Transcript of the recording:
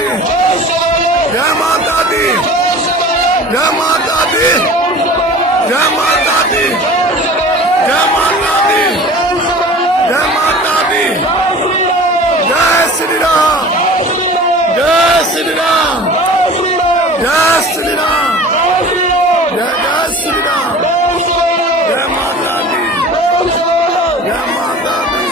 दी, जय माता दी, जय माता दी, जय माता दी, जय माता दी, जय माता दी, जय श्री राम, जय श्री राम, जय श्री राम, जय जय श्री राम, जय माता दी, जय माता दी।